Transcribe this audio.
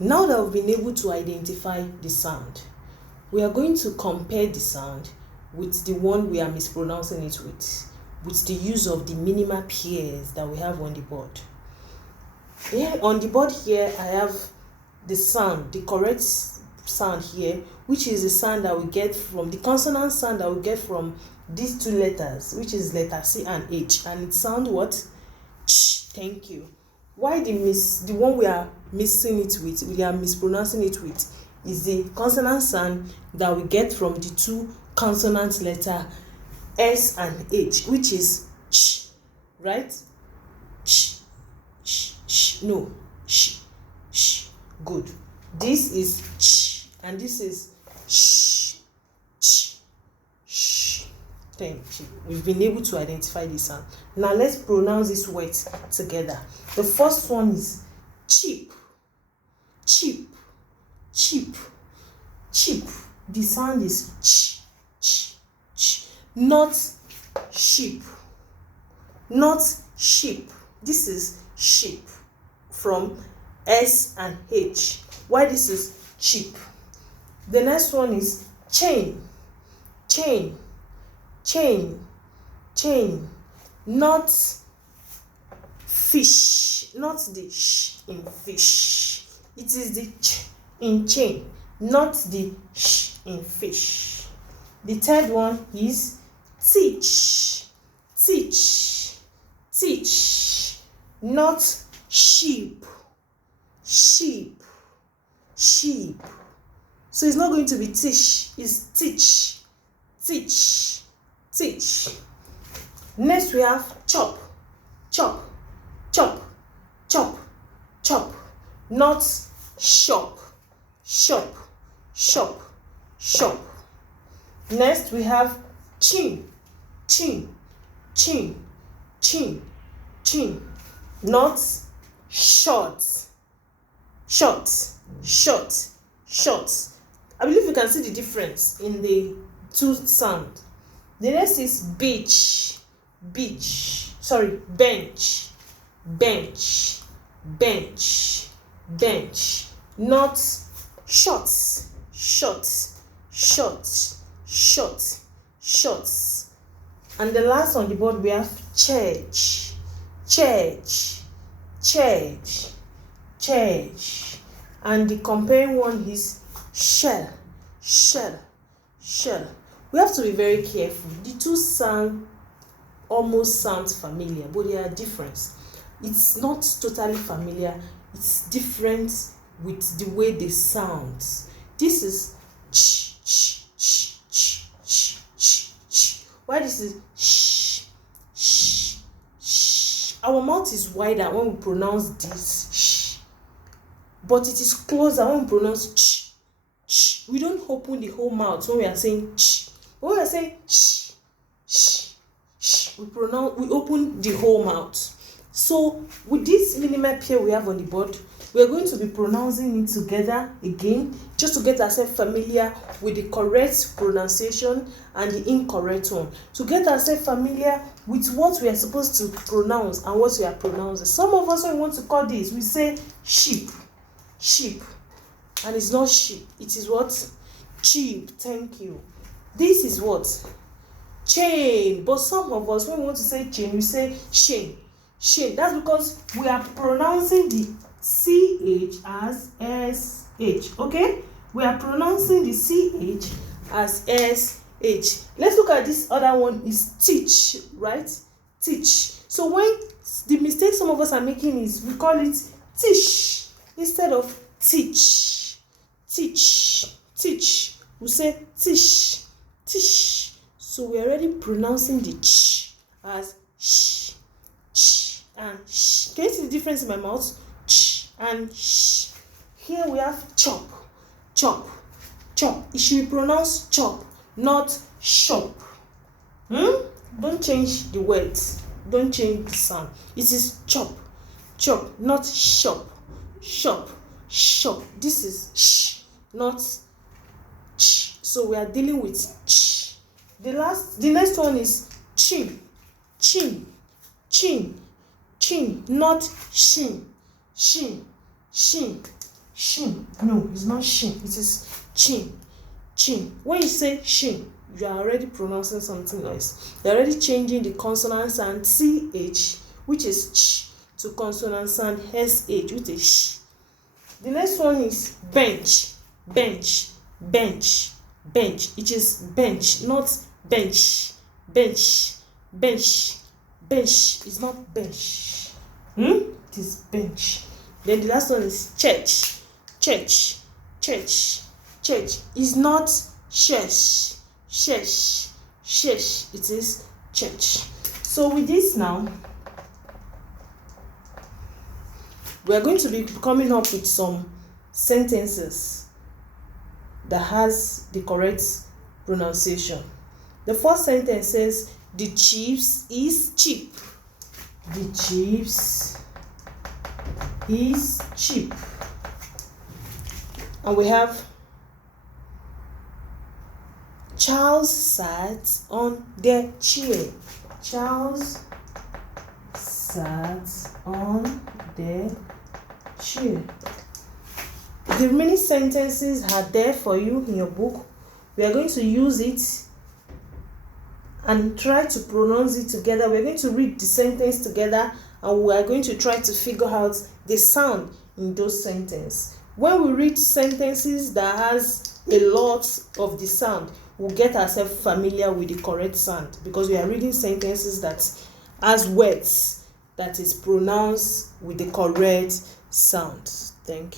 Now that we've been able to identify the sound, we are going to compare the sound with the one we are mispronouncing it with the use of the minimal pairs that we have on the board. Here on the board here, I have the sound, the correct sound here, which is the sound that we get from the consonant sound that we get from these two letters, which is letter C and H, and it sounds what? Ch. Thank you. Why the one we are missing it with, we are mispronouncing it with, is the consonant sound that we get from the two consonant letter S and H, which is ch, right? Ch, ch, ch. No, sh, sh. Good. This is ch, and this is sh, ch, sh. Thank you. We've been able to identify this sound. Now let's pronounce this word together. The first one is cheap, cheap, cheap, cheap. The sound is ch, ch, ch. Not sheep, not sheep. This is sheep from S and H. Why this is cheap? The next one is chain, chain, chain, chain. Not fish, not the sh in fish. It is the ch in chain, not the sh in fish. The third one is teach, teach, teach. Not sheep, sheep, sheep. So it's not going to be teach, it's teach, teach, teach. Next we have chop, chop, chop, chop, chop. Not shop, shop, shop, shop. Next we have chin, chin, chin, chin, chin. Not short, short, short, short. I believe you can see the difference in the two sounds. The next is beach, beach. Sorry, bench, bench, bench, bench. Not short, short, short, short, short. And the last on the board we have church, church, church, church. And the comparing one is shell, shell, shell. We have to be very careful. The two almost sound familiar, but they are different. It's not totally familiar. It's different with the way they sound. This is ch, ch, ch, ch, ch, ch, ch. Why this is sh, sh, sh. Our mouth is wider when we pronounce this sh, but it is closer when we pronounce ch, ch. We don't open the whole mouth when we are saying ch. When we are saying ch, ch, ch, we open the whole mouth. So with this minimal pair we have on the board, we are going to be pronouncing it together again, just to get ourselves familiar with the correct pronunciation and the incorrect one, to get ourselves familiar with what we are supposed to pronounce and what we are pronouncing. Some of us, when we want to call this, we say sheep, sheep, and it's not sheep, it is what? Cheap. Thank you. This is what? Chain. But some of us, when we want to say chain, we say chain, chain. That's because we are pronouncing the CH as SH. Okay? We are pronouncing the CH as SH. Let's look at this other one is teach, right? Teach. So when the mistake some of us are making is we call it teach instead of teach. Teach, teach. We say teach, teach. So we're already pronouncing the ch as sh, ch, and sh. Can you see the difference in my mouth? Ch and sh. Here we have chop, chop, chop. It should be pronounced chop, not shop. Don't change the words. Don't change the sound. It is chop, chop, not shop, shop, shop. This is sh, not ch. So we are dealing with ch. The next one is chin, chin, chin, chin, not shin, shin, shin, Shin. No, it's not shin. It is chin. Chin. When you say shin, you are already pronouncing something else. You're already changing the consonant sound ch, which is ch, to consonant sound sh, which is sh. The next one is bench. Bench. Bench. Bench. It is bench, not bench. Bench. Bench. Bench is not bench. It is bench. Then the last one is church. Church. Church. Church is not church. Church. Church. It is church. So with this now, we are going to be coming up with some sentences that has the correct pronunciation. The first sentence says, the chips is cheap. The chips is cheap. And we have, Charles sat on the chair. Charles sat on the chair. The remaining sentences are there for you in your book. We are going to use it and try to pronounce it together. We're going to read the sentence together and we are going to try to figure out the sound in those sentences. When we read sentences that has a lot of the sound, we'll get ourselves familiar with the correct sound, because we are reading sentences that has words that is pronounced with the correct sound. Thank you.